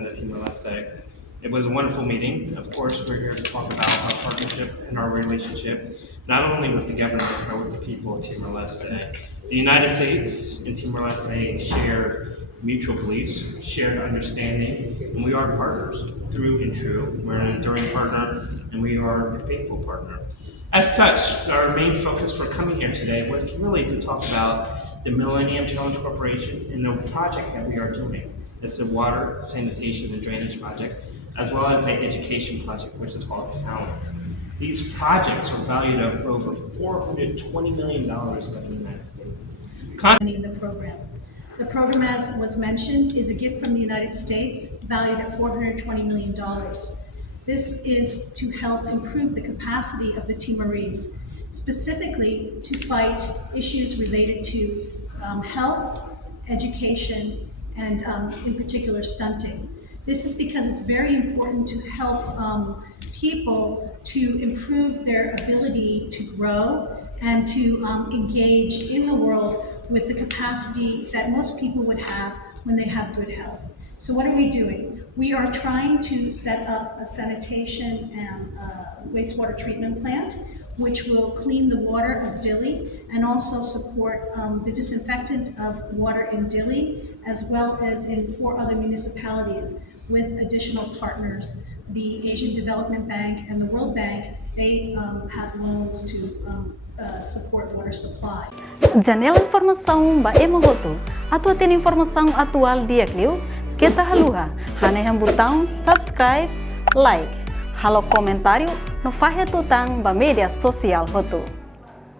and the Timor-Leste. It was a wonderful meeting. Of course, we're here to talk about our partnership and our relationship, not only with the government, but with the people of Timor-Leste. The United States and Timor-Leste share mutual beliefs, shared understanding, and we are partners through and true. We're an enduring partner, and we are a faithful partner. As such, our main focus for coming here today was really to talk about the Millennium Challenge Corporation and the project that we are doing. It's the water, sanitation, and drainage project, as well as an education project, which is called Talent. These projects are valued at over $420 million by the United States. The program. The program, as was mentioned, is a gift from the United States valued at $420 million. This is to help improve the capacity of the Timorese, specifically to fight issues related to health, education, and in particular stunting. This is because it's very important to help people to improve their ability to grow and to engage in the world with the capacity that most people would have when they have good health. So what are we doing? We are trying to set up a sanitation and wastewater treatment plant, which will clean the water of Dili and also support the disinfectant of water in Dili, as well as in 4 other municipalities with additional partners. The Asian Development Bank and the World Bank, they have loans to support water supply. Janela informação ba emohoto, atau ten informação atual dia kliu, kita haluha, hane yang botão subscribe, like, halo comentário, no fahe tutang ba media sosial hotu.